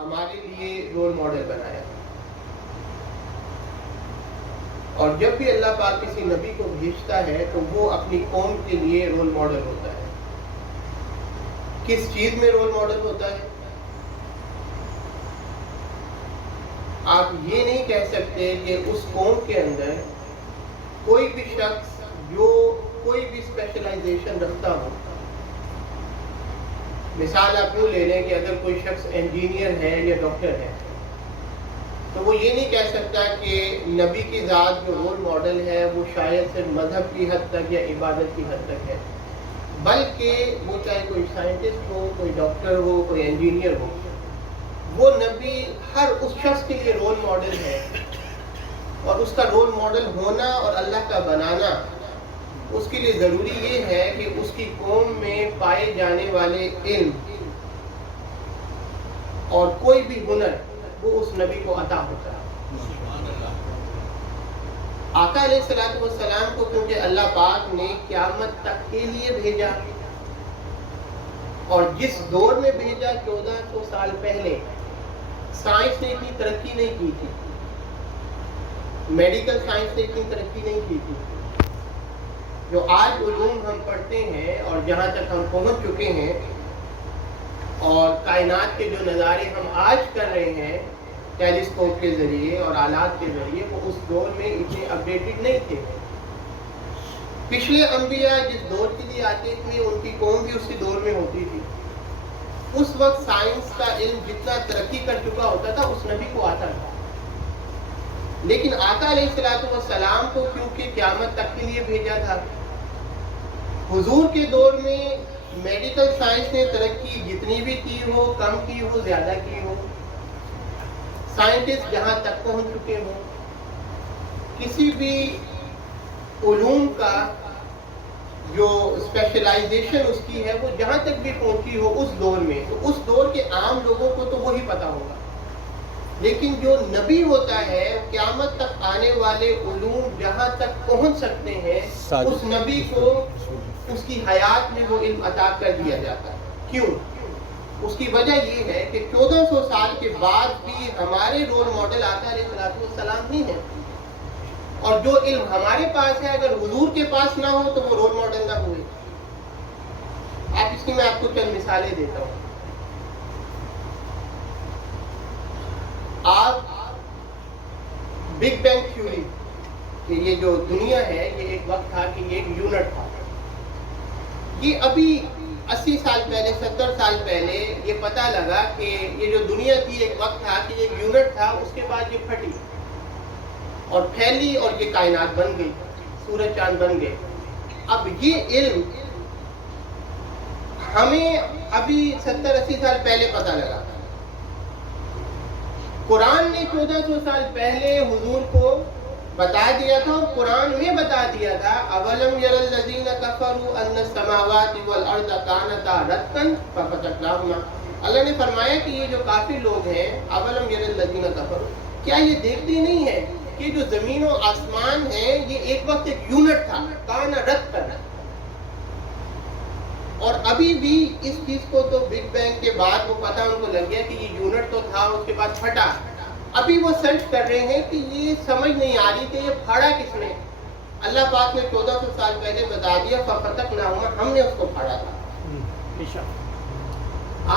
ہمارے لیے role model بنایا. اور جب بھی اللہ پاک کسی نبی کو بھیجتا ہے تو وہ اپنی قوم کے لیے رول ماڈل ہوتا ہے. کس چیز میں رول ماڈل ہوتا ہے؟ آپ یہ نہیں کہہ سکتے کہ اس قوم کے اندر کوئی بھی شخص جو کوئی بھی اسپیشلائزیشن رکھتا ہو. مثال آپ یوں لے لیں کہ اگر کوئی شخص انجینئر ہے یا ڈاکٹر ہے تو وہ یہ نہیں کہہ سکتا کہ نبی کی ذات جو رول ماڈل ہے وہ شاید صرف مذہب کی حد تک یا عبادت کی حد تک ہے، بلکہ وہ چاہے کوئی سائنٹسٹ ہو، کوئی ڈاکٹر ہو، کوئی انجینئر ہو، وہ نبی ہر اس شخص کے لیے رول ماڈل ہے. اور اس کا رول ماڈل ہونا اور اللہ کا بنانا اس کے لیے ضروری یہ ہے کہ اس کی قوم میں پائے جانے والے علم اور کوئی بھی ہنر وہ اس نبی کو عطا ہوتا ہے. آقا علیہ الصلوۃ والسلام کو کیونکہ اللہ پاک نے قیامت تک کے لیے بھیجا، اور جس دور میں بھیجا 1400 سال پہلے سائنس نے اتنی ترقی نہیں کی تھی، میڈیکل سائنس نے اتنی ترقی نہیں کی تھی. جو آج علوم ہم پڑھتے ہیں اور جہاں تک ہم پہنچ چکے ہیں اور کائنات کے جو نظارے ہم آج کر رہے ہیں ٹیلیسکوپ کے ذریعے اور آلات کے ذریعے، وہ اس دور میں اتنے اپڈیٹڈ نہیں تھے. پچھلے انبیاء جس دور کے لیے آتے تھے ان کی قوم بھی اسی دور میں ہوتی تھی. اس وقت سائنس کا علم جتنا ترقی کر چکا ہوتا تھا اس نبی کو آتا تھا. لیکن آقا علیہ الصلوۃ والسلام کو کیونکہ قیامت تک کے لیے بھیجا تھا، حضور کے دور میں میڈیکل سائنس نے ترقی جتنی بھی کی ہو، کم کی ہو، زیادہ کی ہو، سائنٹسٹ جہاں تک پہنچ چکے ہوں، کسی بھی علوم کا جو اسپیشلائزیشن اس کی ہے وہ جہاں تک بھی پہنچی ہو اس دور میں، تو اس دور کے عام لوگوں کو تو وہی پتا ہوگا. لیکن جو نبی ہوتا ہے قیامت تک آنے والے علوم جہاں تک پہنچ سکتے ہیں اس نبی کو اس کی حیات میں وہ علم عطا کر دیا جاتا ہے. کیوں؟ اس کی وجہ یہ ہے کہ 1400 سال کے بعد بھی ہمارے رول ماڈل آقا علیہ الصلوۃ والسلام ہی ہیں. اور جو علم ہمارے پاس ہے اگر حضور کے پاس نہ ہو تو وہ رول ماڈل نہ ہوئے. آپ اس کی میں آپ کو چند مثالیں دیتا ہوں. آپ بگ بینگ تھیوری کہ یہ جو دنیا ہے یہ ایک وقت تھا کہ یہ ایک یونٹ تھا. یہ ابھی 80 سال پہلے 70 سال پہلے یہ پتہ لگا کہ یہ جو دنیا تھی ایک وقت تھا کہ یہ ایک یونٹ تھا، اس کے بعد یہ پھٹی اور پھیلی اور یہ کائنات بن گئی، سورج چاند بن گئے. اب یہ علم ہمیں ابھی 70-80 سال پہلے پتہ لگا. قرآن نے 1400 سال پہلے حضور کو بتا دیا تھا، اور قرآن میں بتا دیا تھا اولم یر الذین کفروا ان السماوات والارض کانتا رتقا ففتقناہما. اللہ نے فرمایا کہ یہ جو کافر لوگ ہیں، اولم یر الذین کفروا، کیا یہ دیکھتے نہیں ہیں کہ جو زمین و آسمان ہیں یہ ایک وقت ایک یونٹ تھا، کانا رتقا. اور ابھی بھی اس چیز کو تو بگ بینگ کے بعد وہ پتہ ان کو لگ گیا کہ یہ یونٹ تو تھا، اس کے بعد پھٹا. ابھی وہ سرچ کر رہے ہیں کہ یہ سمجھ نہیں آ رہی کہ یہ پھاڑا کس نے. اللہ پاک نے 1400 سال پہلے بتا دیا ففتقناہما، ہم نے اس کو پھاڑا تھا.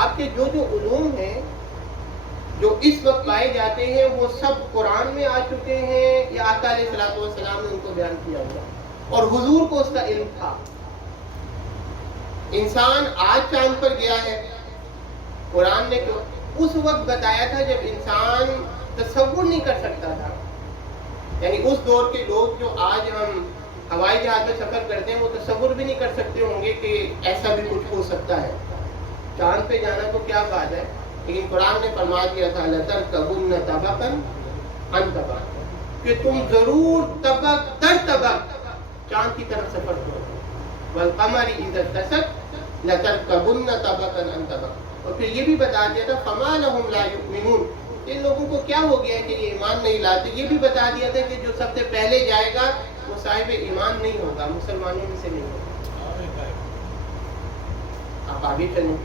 آپ کے جو جو علوم ہیں جو اس وقت پائے جاتے ہیں وہ سب قرآن میں آ چکے ہیں یا آقا علیہ الصلوۃ والسلام نے ان کو بیان کیا ہوا، اور حضور کو اس کا علم تھا. انسان آج چاند پر گیا ہے، قرآن نے اس وقت بتایا تھا جب انسان تصور نہیں کر سکتا تھا. یعنی اس دور کے لوگ جو آج ہم ہوائی جہاز میں سفر کرتے ہیں وہ تصور بھی نہیں کر سکتے ہوں گے کہ ایسا بھی کچھ ہو سکتا ہے. چاند پہ جانا تو کیا بات ہے، لیکن قرآن نے فرما دیا تھا لَتَرْكَبُنَّ طَبَقًا عَنْ طَبَقٍ، کہ تم ضرور طبق در طبق چاند کی طرف سفر کرو. وَالْقَمَرِ إِذَا اتَّسَقَ لَتَرْكَبُنَّ طَبَقًا عَنْ طَبَقٍ. اور پھر یہ بھی بتا دیا تھا فَمَا لَهُمْ لَا يُؤْمِنُونَ، ان لوگوں کو کیا ہو گیا کہ یہ ایمان نہیں لاتے. یہ بھی بتا دیا تھا کہ جو سب سے پہلے جائے گا وہ صاحب ایمان نہیں ہوگا، مسلمانوں میں سے نہیں ہوگا. آپ آگے چلیں.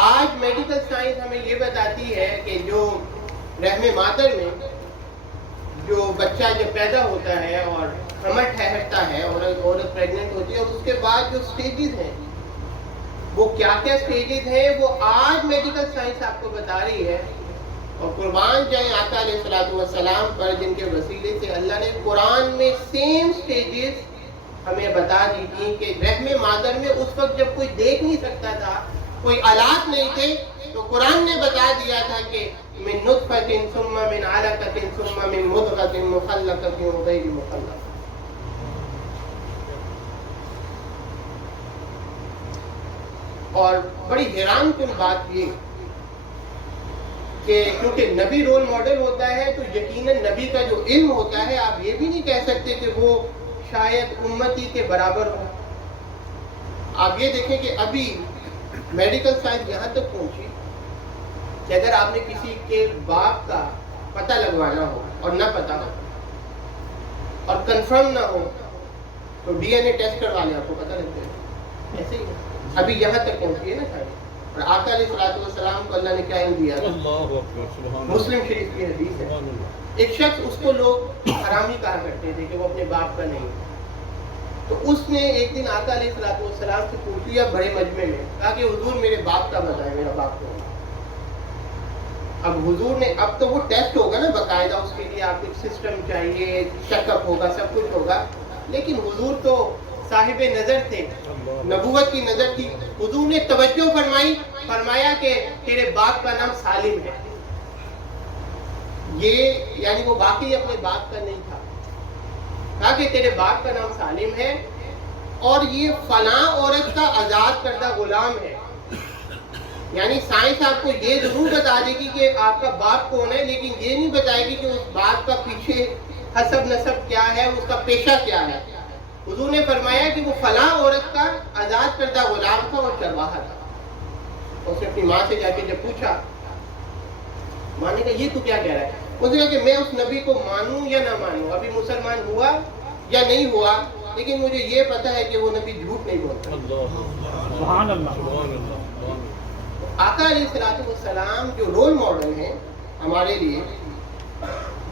آج میڈیکل سائنس ہمیں یہ بتاتی ہے کہ جو رحم مادر میں جو بچہ جب پیدا ہوتا ہے اور حمل ٹھہرتا ہے اور عورت پریگننٹ ہوتی ہے، اور اس کے بعد جو سٹیجز ہیں وہ کیا کیا سٹیجز ہیں وہ آج میڈیکل سائنس آپ کو بتا رہی ہے. اور قربان جائیں آقا علیہ الصلوۃ والسلام پر، جن کے وسیلے سے اللہ نے قرآن میں سیم سٹیجز ہمیں بتا دی تھی کہ رحم مادر میں اس وقت جب کوئی دیکھ نہیں سکتا تھا، کوئی آلات نہیں تھے، تو قرآن نے بتا دیا تھا کہ من نطفۃ ثم من علقۃ ثم من مضغۃ مخلقۃ وغیر مخلقۃ. اور بڑی حیران کن بات یہ کہ کیونکہ نبی رول ماڈل ہوتا ہے تو یقیناً نبی کا جو علم ہوتا ہے آپ یہ بھی نہیں کہہ سکتے کہ وہ شاید امتی کے برابر ہو. آپ یہ دیکھیں کہ ابھی میڈیکل سائنس یہاں تک پہنچی کہ اگر آپ نے کسی کے باپ کا پتہ لگوانا ہو اور نہ پتہ ہو اور کنفرم نہ ہو تو ڈی این اے ٹیسٹ کروا لیں، آپ کو پتہ لگ جائے. ایسے ہی ابھی یہاں تک پہنچی ہے نا شاید. اور آقا علیہ الصلوۃ والسلام کو اللہ نے کیا علم دیا تھا؟ مسلم شریف کی حدیث ہے، ایک شخص اس کو لوگ حرامی کہا کرتے تھے کہ وہ اپنے باپ کا نہیں، تو اس نے ایک دن آقا علیہ الصلوۃ والسلام سے پوچھ لیا بڑے مجمع میں، کہا کہ حضور میرے باپ کا بتائیں، میرا باپ کو. اب حضور نے، اب تو وہ ٹیسٹ ہوگا نا باقاعدہ، اس کے لیے آپ کو سسٹم چاہیے، چیک اپ ہوگا، سب کچھ ہوگا، لیکن حضور تو صاحب نظر تھے، نبوت کی نظر تھی. حضور نے توجہ فرمائی، فرمایا کہ تیرے باپ کا نام سالم ہے. یہ یعنی وہ باقی اپنے باپ کا نہیں تھا، کہا کہ تیرے باپ کا نام سالم ہے اور یہ فلاں عورت کا آزاد کردہ غلام ہے. یعنی سائنس آپ کو یہ ضرور بتا دے گی کہ آپ کا باپ کون ہے، لیکن یہ نہیں بتائے گی کہ اس باپ کا پیچھے حسب نسب کیا ہے، اس کا پیشہ کیا ہے. حضور نے فرمایا کہ وہ فلاں عورت کا آزاد کردہ غلام تھا اور چرواہا تھا. اس نے اپنی ماں سے جا کے جب پوچھا، ماں نے کہا یہ تو کیا کہہ رہا ہے؟ اس نے کہا کہ میں اس نبی کو مانوں یا نہ مانوں، ابھی مسلمان ہوا یا نہیں ہوا، لیکن مجھے یہ پتا ہے کہ وہ نبی جھوٹ نہیں بولتا. سبحان اللہ. آقا علیہ الصلوۃ والسلام جو رول ماڈل ہیں ہمارے لیے،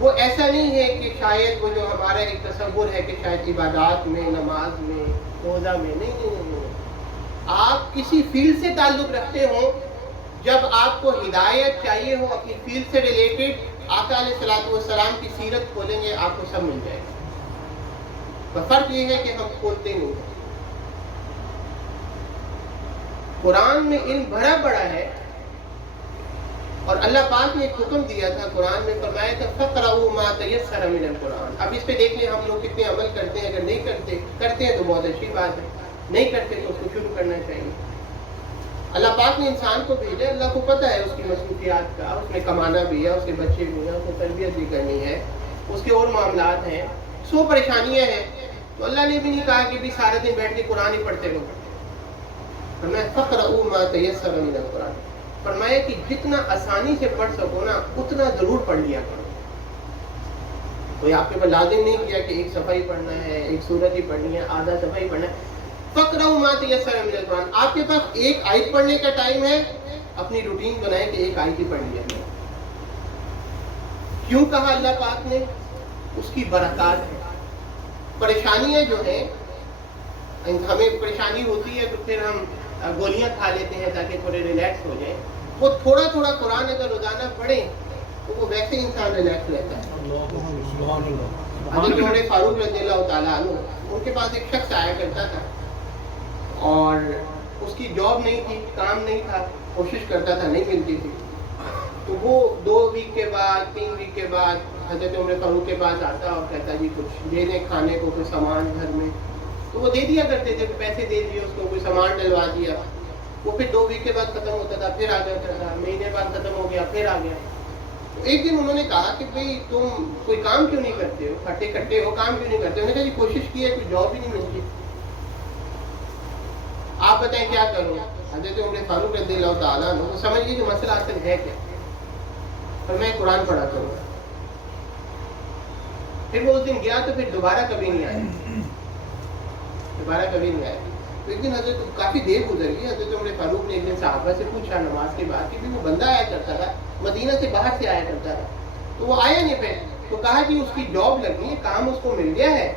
وہ ایسا نہیں ہے کہ شاید وہ جو ہمارا ایک تصور ہے کہ شاید عبادات میں، نماز میں، روزہ میں، نہیں. آپ کسی فیلڈ سے تعلق رکھتے ہوں، جب آپ کو ہدایت چاہیے ہو اپنی فیلڈ سے ریلیٹڈ، آقا علیہ الصلوۃ والسلام کی سیرت کھولیں گے، آپ کو سب مل جائے گا. فرق یہ ہے کہ ہم کھولتے نہیں ہیں. قرآن میں علم بھرا پڑا ہے، اور اللہ پاک نے ایک حکم دیا تھا، قرآن میں فرمایا تھا فَقْرَؤُوا مَا تَيَسَّرَ مِنَ الْقُرْآنِ. اب اس پہ دیکھ لیں ہم لوگ کتنے عمل کرتے ہیں. اگر نہیں کرتے ہیں تو بہت اچھی بات ہے، نہیں کرتے تو اس کو شروع کرنا چاہیے. اللہ پاک نے انسان کو بھیجا، اللہ کو پتہ ہے اس کی مصروفیات کا، اس میں کمانا بھی ہے، اس کے بچے بھی ہیں، اس کو تربیت بھی کرنی ہے، اس کے اور معاملات ہیں، 100 پریشانیاں ہیں. تو اللہ نے بھی نہیں کہا کہ بھی سارے دن بیٹھ کے قرآن ہی پڑھتے رہو. فرمایا فَقْرَؤُوا مَا تَيَسَّرَ مِنَ الْقُرْآنِ. فرمایا کہ جتنا آسانی سے پڑھ سکو نا اتنا ضرور پڑھ لیا کرو. کوئی آپ کے پر لازم نہیں کیا کہ ایک صفحہ ہی پڑھنا ہے، ایک سورت ہی پڑھنی ہے، آدھا صفحہ ہی پڑھنا ہے. فَقْرَؤُوا مَا تَيَسَّرَ مِنَ الْقُرْآنِ. آپ کے پاس ایک آیت پڑھنے کا ٹائم ہے، اپنی روٹین بنائیں کہ ایک آیت ہی پڑھ لیا کرو. کیوں کہا اللہ پاک نے؟ اس کی برکات ہے. پریشانیاں جو ہیں، ہمیں پریشانی ہوتی ہے تو پھر ہم گولیاں کھا لیتے ہیں تاکہ تھوڑے ریلیکس ہو جائیں. وہ تھوڑا تھوڑا قرآن اگر روزانہ پڑھیں تو وہ ویسے انسان ریلیکس رہتا ہے. حضرت عمر فاروق رضی اللہ تعالیٰ عنہ، ان کے پاس ایک شخص آیا کرتا تھا اور اس کی جاب نہیں تھی، کام نہیں تھا، کوشش کرتا تھا، نہیں ملتی تھی. تو وہ 2 ویک کے بعد 3 ویک کے بعد حضرت عمر فاروق کے پاس آتا اور کہتا جی کچھ دے دیں کھانے کو، کوئی سامان گھر میں. تو وہ دے دیا کرتے تھے، پیسے دے دیے اس کو، کوئی سامان ڈلوا دیا. وہ پھر 2 ویک کے بعد ختم ہوتا تھا، پھر آ جاتا تھا، مہینے بعد ختم ہو گیا، پھر آ گیا. تو ایک دن انہوں نے کہا کہ بھئی تم کوئی کام کیوں نہیں کرتے ہو، کھٹے ہو، کام کیوں نہیں کرتے ہو؟ انہوں نے کہا جی کوشش کی ہے، کوئی جاب ہی نہیں ملتی. آپ بتائیں کیا کروں؟ حضرت عمر فاروق رضی اللہ تعالیٰ عنہ سمجھ لیجیے کہ مسئلہ اصل ہے کیا. پر میں قرآن پڑھا کروں گا. پھر وہ اس دن گیا تو پھر دوبارہ کبھی نہیں آیا. تو ایک دن حضرت کافی دیر گزر گئی، حضرت عمر فاروق نے ایک دن صحابہ سے پوچھا نماز کے بعد کہ وہ بندہ آیا کرتا تھا مدینہ سے باہر سے آیا کرتا تھا، تو وہ آیا نہیں پھر، تو کہا کہ اس کی جاب لگنی ہے، کام اس کو مل گیا ہے،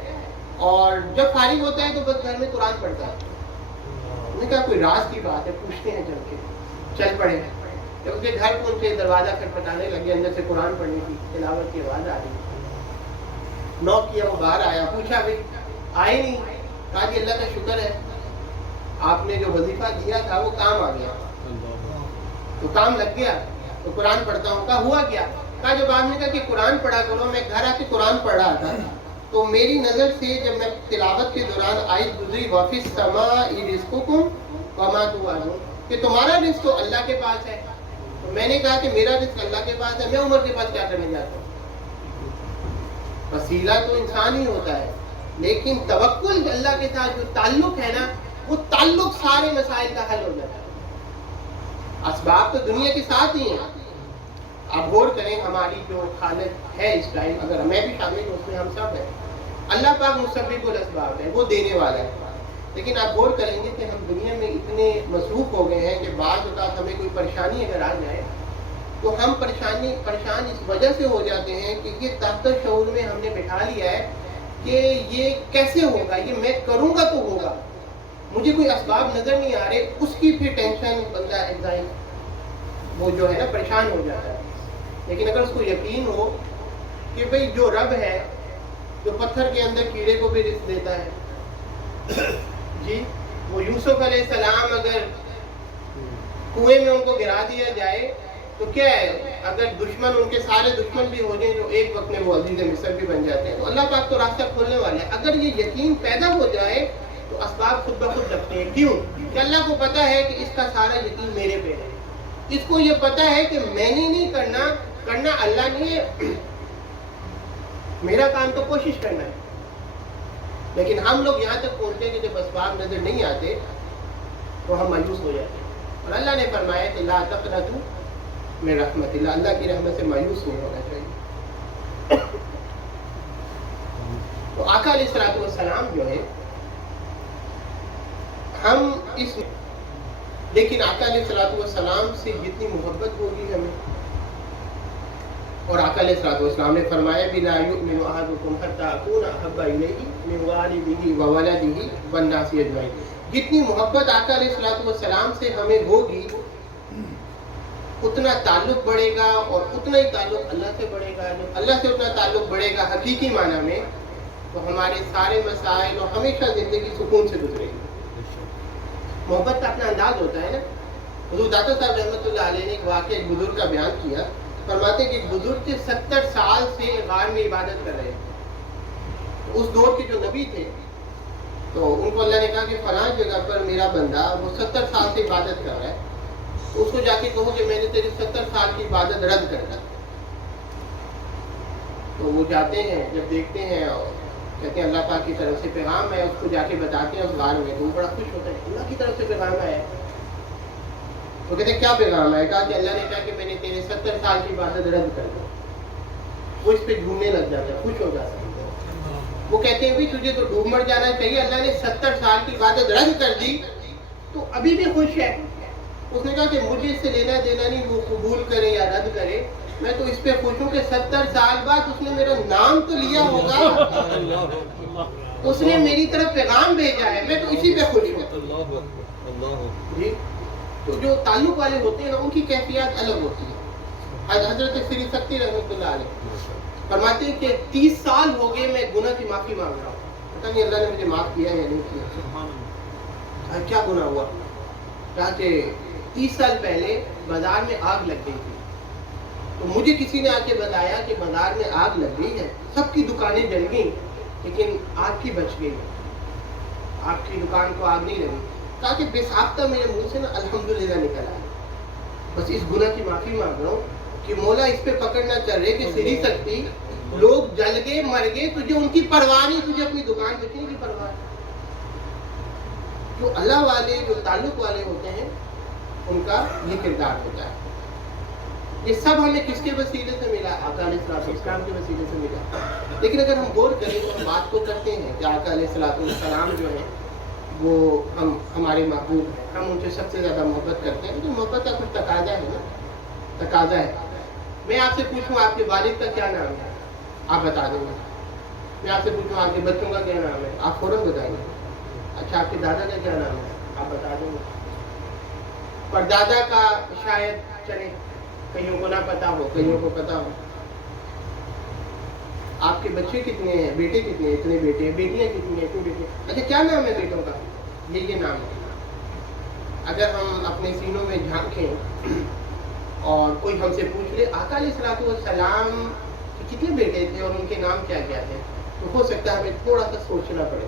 اور جب فارغ ہوتا ہے تو بس گھر میں قرآن پڑھتا ہے۔ انہوں نے کہا کوئی راز کی بات ہے، پوچھتے ہیں چل کے، چل پڑے۔ جب اس کے گھر پہنچے دروازہ کھٹکھٹانے لگے، اندر سے قرآن پڑھنے کی تلاوت کی آواز آ رہی، نوک کیا، وہ باہر آیا، پوچھا بھائی آئے نہیں، کہا کہ اللہ کا شکر ہے آپ نے جو وظیفہ دیا تھا وہ کام آ گیا، تو کام لگ گیا، تو قرآن پڑھتا ہوں۔ کہا ہوا کیا؟ کہا جب آپ نے کہا کہ قرآن پڑھا کرو، میں گھر آ کے قرآن پڑھ رہا تھا تو میری نظر سے جب میں تلاوت کے دوران آیت گزری وَفِي السَّمَاءِ رِزْقُكُمْ وَمَا تُوعَدُونَ، کہ تمہارا رزق تو اللہ کے پاس ہے، تو میں نے کہا کہ میرا رزق اللہ کے پاس ہے، میں عمر کے پاس کیا کرنے جاتا ہوں؟ وسیلہ تو انسان ہی ہوتا ہے، لیکن توکل اللہ کے ساتھ جو تعلق ہے نا، وہ تعلق سارے مسائل کا حل ہو جاتا ہے۔ اسباب تو دنیا کے ساتھ ہی ہیں، آپ غور کریں ہماری جو حالت ہے اس ٹائم، اگر میں بھی شامل ہوں اس میں ہم سب ہیں، اللہ پاک مسبب الاسباب ہے، وہ دینے والا ہے، لیکن آپ غور کریں گے کہ ہم دنیا میں اتنے مصروف ہو گئے ہیں کہ بعض اوقات ہمیں کوئی پریشانی اگر آ جائے تو ہم پریشان اس وجہ سے ہو جاتے ہیں کہ یہ تحت شعور میں ہم نے بٹھا لیا ہے کہ یہ کیسے ہوگا، یہ میں کروں گا تو ہوگا، مجھے کوئی اسباب نظر نہیں آ رہے، اس کی پھر ٹینشن بندہ ایگزائم وہ جو ہے نا پریشان ہو جاتا ہے۔ لیکن اگر اس کو یقین ہو کہ بھئی جو رب ہے، جو پتھر کے اندر کیڑے کو بھی رزق دیتا ہے، جی وہ یوسف علیہ السلام اگر کنویں میں ان کو گرا دیا جائے تو کیا ہے، اگر دشمن ان کے سارے دشمن بھی ہو جائیں جو ایک وقت میں وہ عزیز مصر بھی بن جاتے ہیں، تو اللہ پاک تو راستہ کھولنے والے ہیں۔ اگر یہ یقین پیدا ہو جائے تو اسباب خود بخود لگتے ہیں، کیوں کہ اللہ کو پتا ہے کہ اس کا سارا یقین میرے پہ ہے، اس کو یہ پتا ہے کہ میں نے نہیں کرنا اللہ نے، میرا کام تو کوشش کرنا ہے۔ لیکن ہم لوگ یہاں تک پہنچتے ہیں کہ جب اسباب نظر نہیں آتے تو ہم مایوس ہو جاتے ہیں، اور اللہ نے فرمایا کہ لا تقنطوا من رحمت اللہ، اللہ کی رحمت سے مایوس نہیں ہونا چاہیے۔ تو آقا علیہ الصلوۃ والسلام جو ہے، ہم اس لیکن آقا علیہ الصلوۃ والسلام سے جتنی محبت ہوگی ہمیں، اور آقا علیہ الصلوۃ والسلام نے فرمایا بِلَا يُؤْمِنُ أَحَدُكُمْ حَتَّىٰ أَكُونَ أَحَبَّ إِلَيْهِ مِنْ وَالِدِهِ وَوَلَدِهِ وَالنَّاسِ أَجْمَعِينَ، جتنی محبت آقا علیہ الصلوۃ والسلام سے ہمیں ہوگی اتنا تعلق بڑھے گا، اور اتنا ہی تعلق اللہ سے بڑھے گا۔ جب اللہ سے اتنا تعلق بڑھے گا حقیقی معنی میں، تو ہمارے سارے مسائل اور ہمیشہ زندگی سکون سے گزرے گی۔ محبت کا اپنا انداز ہوتا ہے نا۔ حضور داتا صاحب رحمۃ اللہ علیہ نے ایک واقعہ ایک بزرگ کا بیان کیا، فرماتے کہ ایک بزرگ تھے 70 سال سے غار میں عبادت کر رہے تھے۔ اس دور کے جو نبی تھے تو ان کو اللہ نے کہا کہ فلاں جگہ پر میرا بندہ وہ 70 سال سے عبادت کر رہا ہے، تو اس کو جا کے کہو کہ میں نے تیری 70 سال کی عبادت رد کر دی۔ تو وہ جاتے ہیں، جب دیکھتے ہیں اور کہتے ہیں اللہ پاک کی طرف سے پیغام ہے، اس کو جا کے بتاتے ہیں اس غار میں، تو وہ بڑا خوش ہوتا ہے، اللہ کی طرف سے پیغام آیا ہے۔ تو کہتے ہیں کیا پیغام ہے؟ کہا کہ اللہ نے کہا کہ میں نے تیرے 70 سال کی عبادت رد کر دی۔ وہ اس پہ جھومنے لگ جاتا ہے، خوش ہو جاتا ہے۔ وہ کہتے ہیں بھی تجھے تو ڈوب مر جانا چاہیے، اللہ نے 70 سال کی عبادت رد کر دی تو ابھی بھی خوش ہے۔ اس نے کہا کہ مجھے اس سے لینا دینا نہیں، وہ قبول کرے یا رد کرے، میں تو اس پہ خوش ہوں کہ 70 سال بعد اس نے میرا نام تو لیا ہوگا، اس نے میری طرف پیغام بھیجا ہے، میں تو اسی پہ خوش ہوں۔ جی تو جو تعلق والے ہوتے ہیں نا، ان کی کیفیت الگ ہوتی ہے۔ حضرت سری سکتی رحمۃ اللہ علیہ فرماتے ہیں کہ 30 سال ہو گئے میں گناہ کی معافی مانگ رہا ہوں، پتہ نہیں اللہ نے مجھے معاف کیا یا نہیں کیا۔ کیا گناہ ہوا؟ کہا کہ 30 سال پہلے بازار میں آگ لگ گئی تھی، تو مجھے کسی نے آ کے بتایا کہ بازار میں آگ لگ گئی ہے، سب کی دکانیں جل گئیں لیکن آپ کی بچ گئی، آپ کی دکان کو آگ نہیں لگی۔ کہا کہ بے ساختہ میرے منہ سے نا الحمدللہ نکل آیا، بس اس گناہ کی معافی مانگ رہا ہوں کہ مولا اس پہ پکڑنا چل رہے کہ سری سکتی لوگ جل گئے مر گئے، تجھے ان کی پرواہ نہیں، تجھے اپنی دکان بچنے کی پرواہ ہے۔ جو اللہ والے، جو تعلق والے ہوتے ہیں، ان کا یہ کردار ہوتا ہے۔ یہ سب ہمیں کس کے وسیلے سے ملا؟ آقا علیہ الصلوۃ والسلام کے وسیلے سے ملا۔ لیکن اگر ہم غور کریں تو ہم بات کو کرتے ہیں کہ آقا علیہ الصلوۃ والسلام جو ہے وہ ہمارے محبوب ہیں, ہم ان سے سب سے زیادہ محبت کرتے ہیں. لیکن محبت کا کچھ تقاضا ہے نا, تقاضا ہے. میں آپ سے پوچھوں آپ کے والد کا کیا نام ہے, آپ بتا دیں گے. میں آپ سے پوچھوں آپ کے بچوں کا کیا نام ہے, آپ فوراً بتائیں گے. اچھا آپ کے دادا کا کیا نام ہے, آپ بتا دیں گے. اور دادا کا شاید چلے کئیوں کو نہ پتا ہو, کئیوں کو پتا ہو. آپ کے بچے کتنے ہیں, بیٹے کتنے ہیں, اتنے بیٹے ہیں, بیٹیاں کتنی ہیں, اتنے بیٹے. اچھا کیا نام ہے بیٹوں کا, یہ نام ہے. اگر ہم اپنے سینوں میں جھانکیں اور کوئی ہم سے پوچھ لے آقا علیہ الصلوۃ والسلام کے کتنے بیٹے تھے اور ان کے نام کیا کیا تھے, تو ہو سکتا ہے ہمیں تھوڑا سا سوچنا پڑے.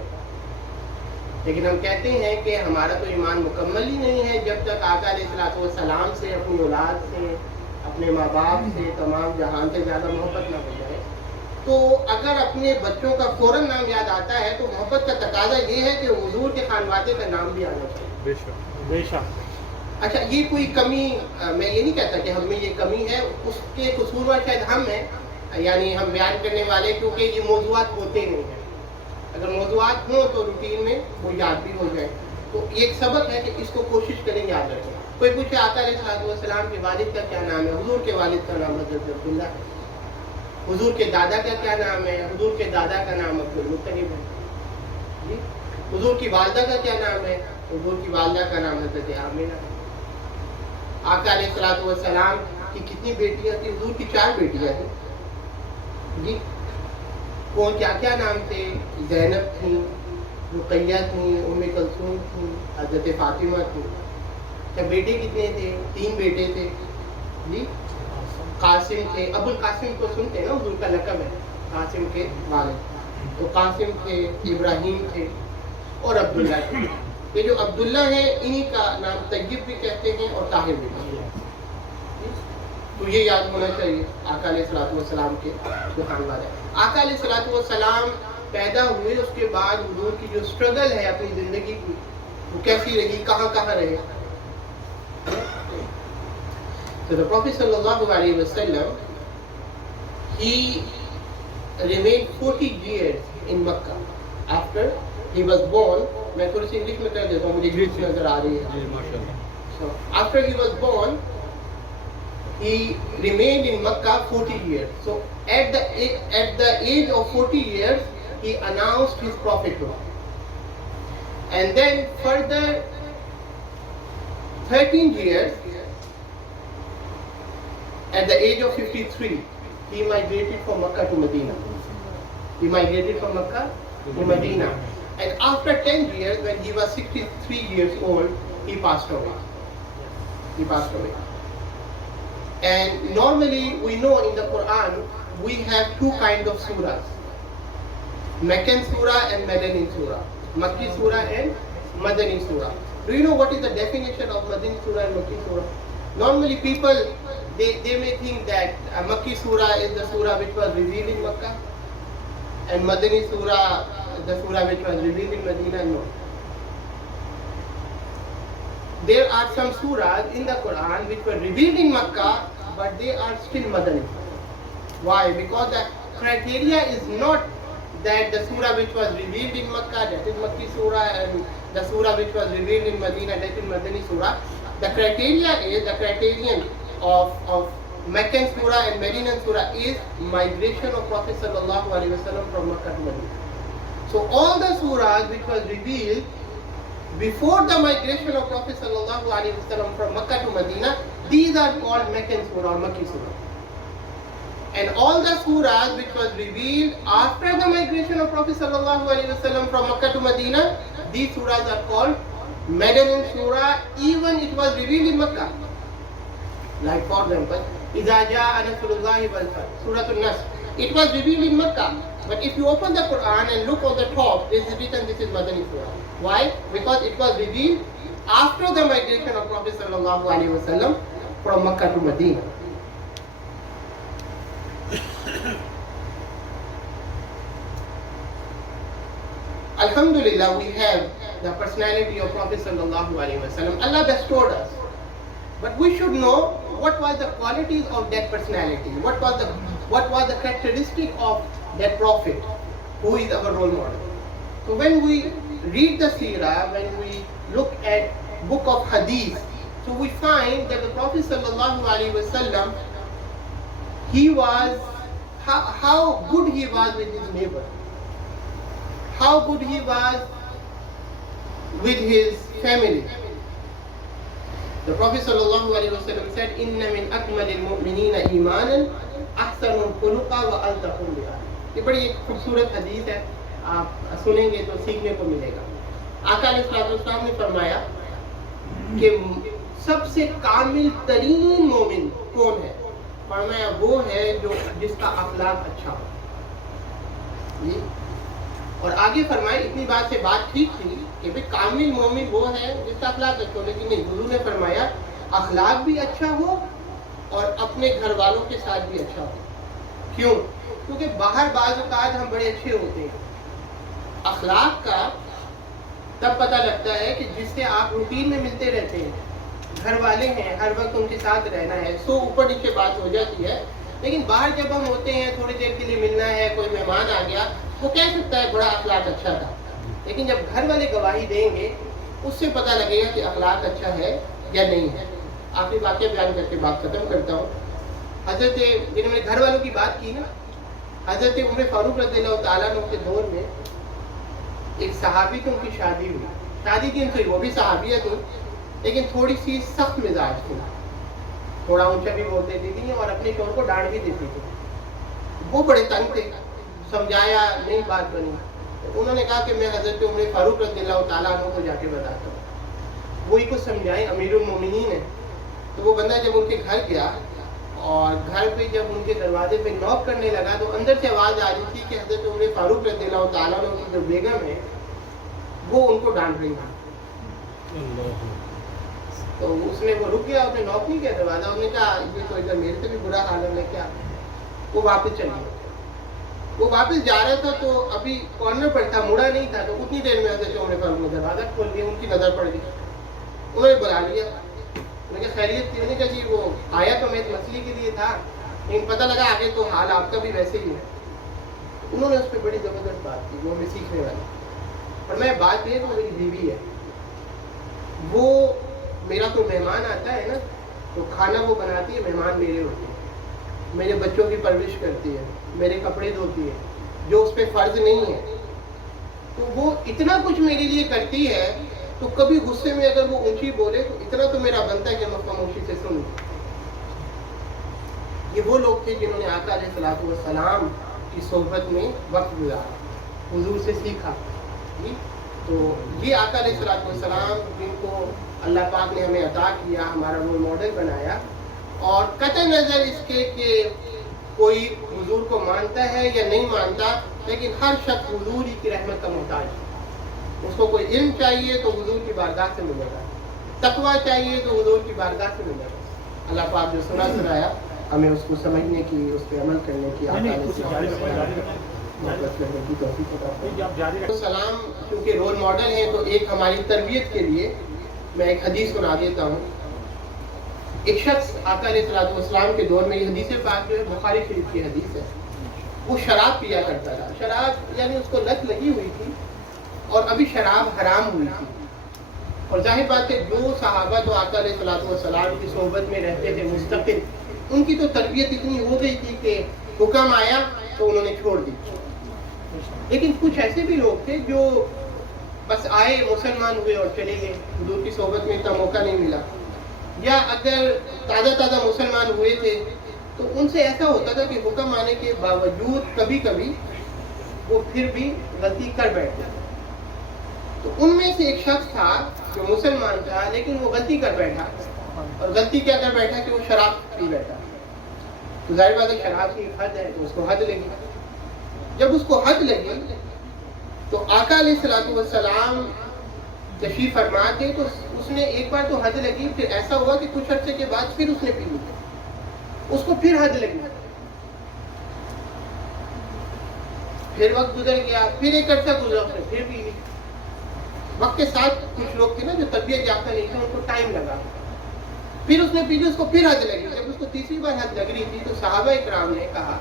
لیکن ہم کہتے ہیں کہ ہمارا تو ایمان مکمل ہی نہیں ہے جب تک آقا علیہ الصلوۃ والسلام سے, اپنی اولاد سے, اپنے ماں باپ سے, تمام جہان سے زیادہ محبت نہ ہو جائے. تو اگر اپنے بچوں کا فوراً نام یاد آتا ہے تو محبت کا تقاضا یہ ہے کہ حضور کے خانوادے کا نام بھی آنا چاہیے. بے شک. اچھا یہ کوئی کمی, میں یہ نہیں کہتا کہ ہم میں یہ کمی ہے, اس کے قصوروار شاید ہم ہیں, یعنی ہم بیان کرنے والے, کیونکہ یہ موضوعات ہوتے نہیں ہیں. اگر موضوعات ہوں تو روٹین میں وہ یاد بھی ہو جائے. تو ایک سبق ہے کہ اس کو کوشش کریں یاد رکھیں. کوئی پوچھے آقا علیہ الصلوۃ والسلام کے والد کا کیا نام ہے, حضور کے والد کا نام حضرت عبداللہ ہے. حضور کے دادا کا کیا نام ہے, حضور کے دادا کا نام عبدالمطلب ہے. جی حضور کی والدہ کا کیا نام ہے, حضور کی والدہ کا نام حضرت آمینہ ہے. آقا علیہ الصلوۃ والسلام کی کتنی بیٹیاں تھیں, حضور کی 4 بیٹیاں تھیں. جی کون کیا کیا نام تھے, زینب تھیں, رقیہ تھیں, ام کلثوم تھیں, حضرت فاطمہ تھیں. اچھا بیٹے کتنے تھے, 3 بیٹے تھے. جی قاسم تھے, ابو القاسم کو سنتے ہیں نا, حضور کا لقب ہے قاسم کے والد. تو قاسم تھے, ابراہیم تھے اور عبداللہ تھے. یہ جو عبداللہ ہے انہی کا نام طیب بھی کہتے ہیں اور طاہر بھی کہتے ہیں. تو یہ یاد ہونا چاہیے آقا علیہ الصلوۃ والسلام کے جو خانوادہ. آقا علیہ الصلوۃ والسلام پیدا ہوئے, اس کے بعد حضور کی جو اسٹرگل ہے اپنی زندگی کی وہ کیسی رہی, کہاں کہاں رہے. So the Prophet sallallahu alaihi wasallam, he remained 40 years in Makkah after he was born. میں تھوڑی سی انگلش میں کہہ دیتا ہوں, مجھے انگلش نظر آ رہی ہے. So after he was born, he remained in Makkah 40 years. So at the age of 40 years, he announced his prophethood. And then further 13 years, at the age of 53, he migrated from Makkah to Medina. He migrated from Makkah to Medina. And after 10 years, when he was 63 years old, he passed away. He passed away. And normally we know in the Quran, we have 2 kinds of surahs. Meccan surah and Madani surah. Makki surah and Madani surah. Do you know what is the definition of Madani surah and Makki surah? Normally people, they may think that Makki surah is the surah which was revealed in Makkah, and Madani surah, the surah which was revealed in Medina. No. There are some surahs in the Quran which were revealed in Makkah, but they are still Madani. Why? Because the criteria is not that the surah which was revealed in Makkah, that is Makki surah, and the surah which was revealed in Medina, that is Madani surah. The criterion of Meccan surah and Medinan surah is migration of Prophet sallallahu alaihi wasallam from Makkah to Medina. So all the surahs which was revealed before the migration of Prophet sallallahu alaihi wasallam from Makkah to Medina, these are called Meccan surah or Makki surah. And all the surahs which was revealed after the migration of Prophet sallallahu alaihi wasallam from Makkah to Medina, these surahs are called Medinan surah, even it was revealed in Makkah. Like for example, إِذَا جَاءَ نَصْرُ اللَّهِ وَالْفَتْحُ, Surah An-Nasr. It was revealed in Makkah. But if you open the Quran and look on the top, this is written, this is Madani surah. Why? Because it was revealed after the migration of Prophet sallallahu alaihi wasallam from Makkah to Medina. Alhamdulillah, we have the personality of Prophet sallallahu alaihi wasallam. Allah bestowed us. But we should know what was the qualities of that personality. What was the characteristic of that Prophet who is our role model. So when we read the seerah, when we look at book of hadith, so we find that the Prophet sallallahu alaihi wasallam, he was, how good he was with his neighbor, how good he was with his family. The Prophet sallallahu alaihi wasallam said, "Inna min akmalil mu'minina imanan ahsanul khuluqa wa altaqum biha." یہ بڑی ایک خوبصورت حدیث ہے, آپ سنیں گے تو سیکھنے کو ملے گا. آقا علیہ الصلوۃ والسلام نے فرمایا کہ سب سے کامل ترین مومن کون ہے؟ فرمایا وہ ہے جو جس کا اخلاق اچھا ہو. اور آگے فرمایا, اتنی بات سے بات ٹھیک تھی کہ بھئی کامل مومن وہ ہے جس کا اخلاق اچھا ہو, لیکن نہیں, حضور نے فرمایا اخلاق بھی اچھا ہو اور اپنے گھر والوں کے ساتھ بھی اچھا ہو. کیوں؟ کیونکہ باہر بعض اوقات ہم بڑے اچھے ہوتے ہیں, اخلاق کا تب پتہ لگتا ہے کہ جس سے آپ روٹین میں ملتے رہتے ہیں, گھر والے ہیں, ہر وقت ان کے ساتھ رہنا ہے, سو اوپر نیچے بات ہو جاتی ہے. لیکن باہر جب ہم ہوتے ہیں, تھوڑی دیر کے لیے ملنا ہے, کوئی مہمان آ گیا, وہ کہہ سکتا ہے بڑا اخلاق اچھا تھا, لیکن جب گھر والے گواہی دیں گے اس سے پتہ لگے گا کہ اخلاق اچھا ہے یا نہیں ہے. آخری واقعہ بیان کر کے بات ختم کرتا ہوں. حضرت, جنہوں نے گھر والوں کی بات کی نا, حضرت عمر فاروق رضی اللہ تعالیٰ عنہ کے دور میں ایک صحابی کی ان کی شادی ہوئی. شادی کی ان سے, وہ بھی صحابیہ تھی لیکن تھوڑی سی سخت مزاج تھی, تھوڑا اونچا بھی بول دیتی تھی اور اپنے شوہر کو ڈانٹ بھی دیتی تھی. وہ بڑے تنگ تھے, سمجھایا نہیں, بات بنی. انہوں نے کہا کہ میں حضرت عمر فاروق رضی اللہ تعالیٰ عنہ کو جا کے بتاتا ہوں, وہی کچھ سمجھائیں, امیر المومنین ہے. تو وہ بندہ جب ان کے گھر گیا اور گھر پہ جب ان کے دروازے پہ نوک کرنے لگا تو اندر سے آواز آ رہی تھی کہ حضرت عمر فاروق رضی اللہ تعالیٰ عنہ کی جو بیگم ہے وہ ان کو ڈانٹ رہی ہے. تو اس نے, وہ رک گیا, اس نے نوک نہیں کیا دروازہ, اس نے کہا یہ تو ادھر میرے سے بھی برا حال ہے, کیا. وہ واپس چل گیا. وہ واپس جا رہا تھا تو ابھی کارنر پر تھا, مڑا نہیں تھا, تو اتنی دیر میں حضرت عمر فاروق نے دروازہ کھول دیا. ان کی نظر پڑ گئی, انہوں نے بلا لیا. میں نے کہا خیریت تھی؟ انہوں نے کہا جی وہ آیا تو میں مسئلے کے لیے تھا, لیکن پتہ لگا آگے تو حال آپ کا بھی ویسے ہی ہے. انہوں نے اس پہ بڑی زبردست بات کی, وہ ہمیں سیکھنے والی. اور میں بات یہ, تو میری بیوی ہے, وہ میرا کوئی مہمان آتا ہے نا تو کھانا وہ بناتی ہے, مہمان میرے ہوتے ہیں, میرے بچوں کی پرورش کرتی ہے, میرے کپڑے دھوتی ہے, جو اس پہ فرض نہیں ہے. تو وہ اتنا کچھ میرے لیے کرتی ہے, تو کبھی غصے میں اگر وہ اونچی بولے تو اتنا تو میرا بنتا ہے کہ میں خاموشی سے سن لوں. یہ وہ لوگ تھے جنہوں نے آقا علیہ الصلوۃ والسلام کی صحبت میں وقت گزارا, حضور سے سیکھا. تو یہ آقا علیہ الصلوۃ والسلام جن کو اللہ پاک نے ہمیں عطا کیا, ہمارا رول ماڈل بنایا, اور قطع نظر اس کے کہ کوئی حضور کو مانتا ہے یا نہیں مانتا, لیکن ہر شخص حضور ہی کی رحمت کا محتاج ہے. اس کو کوئی علم چاہیے تو حضور کی بارگاہ سے ملے گا, تقویٰ چاہیے تو حضور کی بارگاہ سے ملے گا. اللہ پاک جو سنایا ہمیں اس کو سمجھنے کی, اس پہ عمل کرنے کی, سلام کیونکہ رول ماڈل ہیں تو ایک ہماری تربیت کے لیے میں ایک حدیث سنا دیتا ہوں. ایک شخص آقا علیہ الصلوۃ والسلام کے دور میں, یہ حدیث پاک جو ہے بخاری شریف کی حدیث ہے, وہ شراب پیا کرتا تھا. شراب یعنی اس کو لت لگی ہوئی تھی اور ابھی شراب حرام ہوئی تھی. اور ظاہر بات ہے جو صحابہ تو آقا علیہ الصلوۃ والسلام کی صحبت میں رہتے تھے مستقل, ان کی تو تربیت اتنی ہو گئی تھی کہ حکم آیا تو انہوں نے چھوڑ دی. لیکن کچھ ایسے بھی لوگ تھے جو بس آئے, مسلمان ہوئے اور چلے گئے, حضور کی صحبت میں اتنا موقع نہیں ملا. یا اگر تازہ مسلمان ہوئے تھے تو ان سے ایسا ہوتا تھا کہ حکم آنے کے باوجود کبھی کبھی وہ پھر بھی غلطی کر بیٹھتے. تو ان میں سے ایک شخص تھا جو مسلمان تھا لیکن وہ غلطی کر بیٹھا, اور غلطی کیا کر بیٹھا کہ وہ شراب پی بیٹھا. تو ظاہر بات ہے شراب کی حد ہے تو اس کو حد لگی. جب اس کو حد لگی تو آقا علیہ الصلوۃ والسلام تشریف فرما تھے, تو اس نے ایک بار تو حد لگی, پھر ایسا ہوا کہ کچھ عرصے کے بعد پھر اس نے پی لی, اس کو پھر حد لگی. پھر وقت گزر گیا, پھر ایک عرصہ گزرا, اس نے پھر پی لی. وقت کے ساتھ کچھ لوگ تھے نا جو تربیت یافتہ نہیں تھے, ان کو ٹائم لگا, پھر اس نے پی لی, اس کو پھر حد لگی. جب اس کو تیسری بار حد لگ رہی تھی تو صحابہ اکرام نے کہا,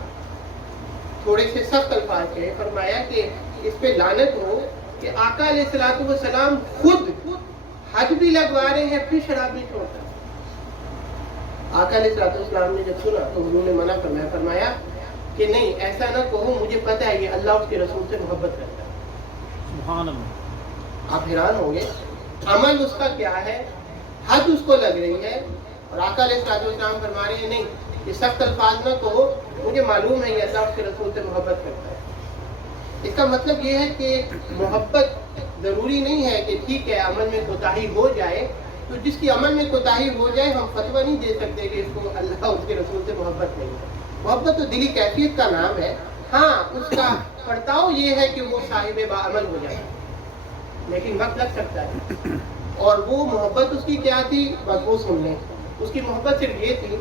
تھوڑے سے سخت الفاظ کہے, فرمایا کہ اس پہ لعنت ہو کہ آقا علیہ الصلوۃ والسلام خود حد بھی لگوا رہے ہیں پھر شراب بھی چھوڑتا ہے. آقا علیہ الصلوۃ والسلام نے جب سنا تو حضور نے منع فرمایا کہ نہیں ایسا نہ کہو, مجھے پتہ ہے یہ اللہ اس کے رسول سے محبت کرتا ہے. سبحان اللہ. آپ حیران ہوں گے عمل اس کا کیا ہے, حد اس کو لگ رہی ہے, اور آقا علیہ الصلوۃ والسلام فرما رہے ہیں نہیں یہ سخت الفاظ نہ کہو, مجھے معلوم ہے یہ اللہ اس کے رسول سے محبت کرتا ہے. اس کا مطلب یہ ہے کہ محبت ضروری نہیں ہے کہ ٹھیک ہے عمل میں کوتاہی ہو جائے, تو جس کی عمل میں کوتاہی ہو جائے ہم فتویٰ نہیں دے سکتے کہ اس کو اللہ اس کے رسول سے محبت نہیں ہے. محبت تو دلی کیفیت کا نام ہے. ہاں اس کا پرتاؤ یہ ہے کہ وہ صاحب باعمل ہو جائے, لیکن وقت لگ سکتا ہے. اور وہ محبت اس کی کیا تھی, بس وہ سن لیں. اس کی محبت صرف یہ تھی,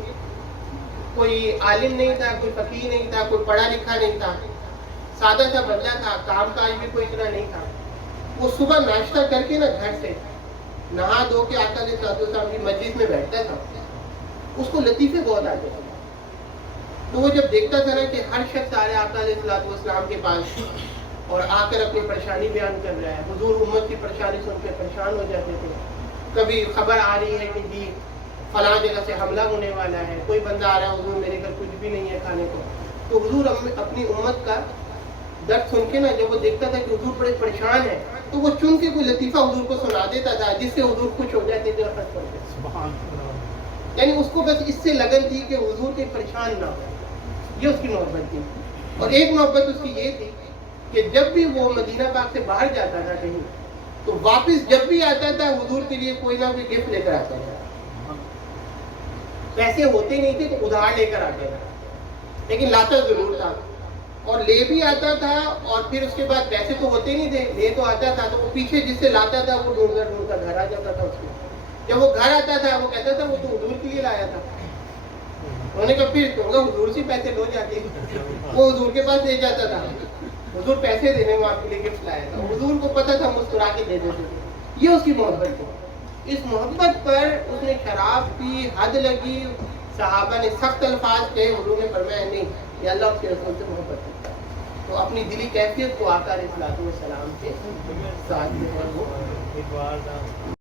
کوئی عالم نہیں تھا, کوئی فقیہ نہیں تھا, کوئی پڑھا لکھا نہیں تھا, سادہ سا بندہ تھا, کام کاج بھی کوئی اتنا نہیں تھا. وہ صبح ناشتہ کر کے نا گھر سے نہا دھو کے آقا علیہ السلام کی مجلس میں بیٹھتا تھا. اس کو لطیفے بہت آتے تھے. تو وہ جب دیکھتا تھا نا کہ ہر شخص آ رہا ہے آقا علیہ السلام کے پاس اور آ کر اپنی پریشانی بیان کر رہا ہے, حضور امت کی پریشانی سن کے پریشان ہو جاتے تھے. کبھی خبر آ رہی ہے کہ جی فلاں جگہ سے حملہ ہونے والا ہے, کوئی بندہ آ رہا ہے حضور میرے گھر کچھ بھی نہیں ہے کھانے کو. تو حضور اپنی امت کا درد سن کے نا جب وہ دیکھتا تھا کہ حضور بڑے پریشان ہے, تو وہ چن کے کوئی لطیفہ حضور کو سنا دیتا تھا جس سے حضور خوش ہو جاتے تھے اور ہنس پڑتے تھے. سبحان اللہ. یعنی اس کو بس اس سے لگن تھی کہ حضور کے پریشان نہ ہو, یہ اس کی محبت تھی. اور ایک محبت اس کی یہ تھی کہ جب بھی وہ مدینہ پاک سے باہر جاتا تھا کہیں, تو واپس جب بھی آتا تھا حضور کے لیے کوئی نہ کوئی گفٹ لے کر آتا تھا. پیسے ہوتے نہیں تھے تو ادھار لے کر آتا تھا, لیکن لاتا ضرور تھا. اور لے بھی آتا تھا, اور پھر اس کے بعد پیسے تو ہوتے نہیں تھے, لے تو آتا تھا, تو وہ پیچھے جس سے لاتا تھا وہ ڈھونڈتا گھر آ جاتا تھا. اس کو جب وہ گھر آتا تھا وہ کہتا تھا وہ تو حضور کے لیے لایا تھا. انہوں نے کہا پھر کہوں گا حضور سے پیسے لو جاتے, وہ حضور کے پاس لے جاتا تھا. حضور پیسے دینے میں آپ کے لیے گفٹ لایا تھا. حضور کو پتا تھا مسکرا کے دے دیتے تھے. یہ اس کی محبت تھی. اس محبت پر اس نے شراب پی, حد لگی, صحابہ نے سخت الفاظ کہے, حضور نے فرمایا نہیں یہ اللہ اس کے رسول سے محبت کرتا ہے. تو اپنی دلی کیفیت کو آقا علیہ السلام کے ساتھ جو ہے وہ